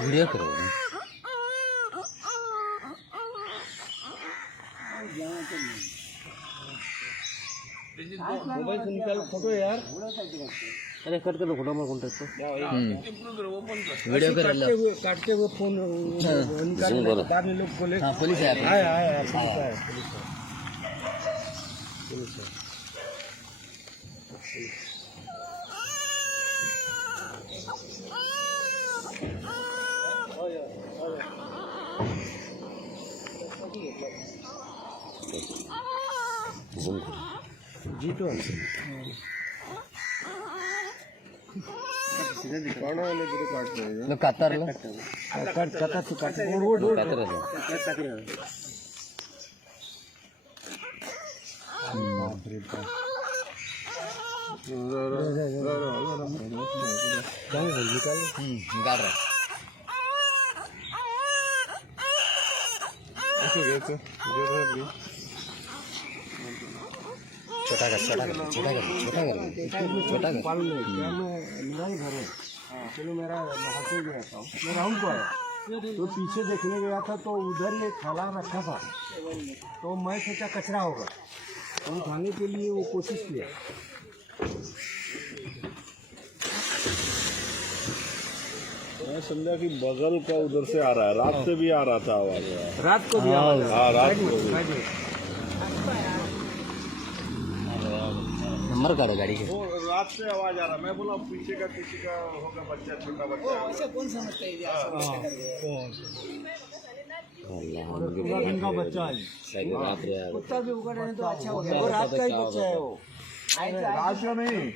वीडियो करो मोबाइल से निकाल फोटो यार। अरे कट कर दो फोटो में कॉन्टेक्ट वीडियो कर लो काटते हुए फोन निकाल बाद में लोग बोले हाँ पुलिस है आया पुलिस है जी तो लो कतर लो कटा से काट रोड कतर लो निकाल रहा छोटा कर मेरा ही घर है चलो मेरा हाथी गया था मैं राहुल को आया तो पीछे देखने गया था तो उधर ये थैला रखा था तो मैं सोचा कचरा होगा तो उठाने के लिए वो कोशिश किया मैं समझा कि बगल का उधर से आ रहा है रात से भी आ रहा था आवाज रात को भी हाँ रात को भी। नंबर का गाड़ी के वो रात से आवाज आ रहा मैं बोला पीछे का किसी का होगा बच्चा छोटा बच्चा कौन समझता है पूरा दिन का बच्चा है रात रे कुत्ता भी उगा रहे तो अच्छा होता है वो रात का ही बच्चा है वो रात का नहीं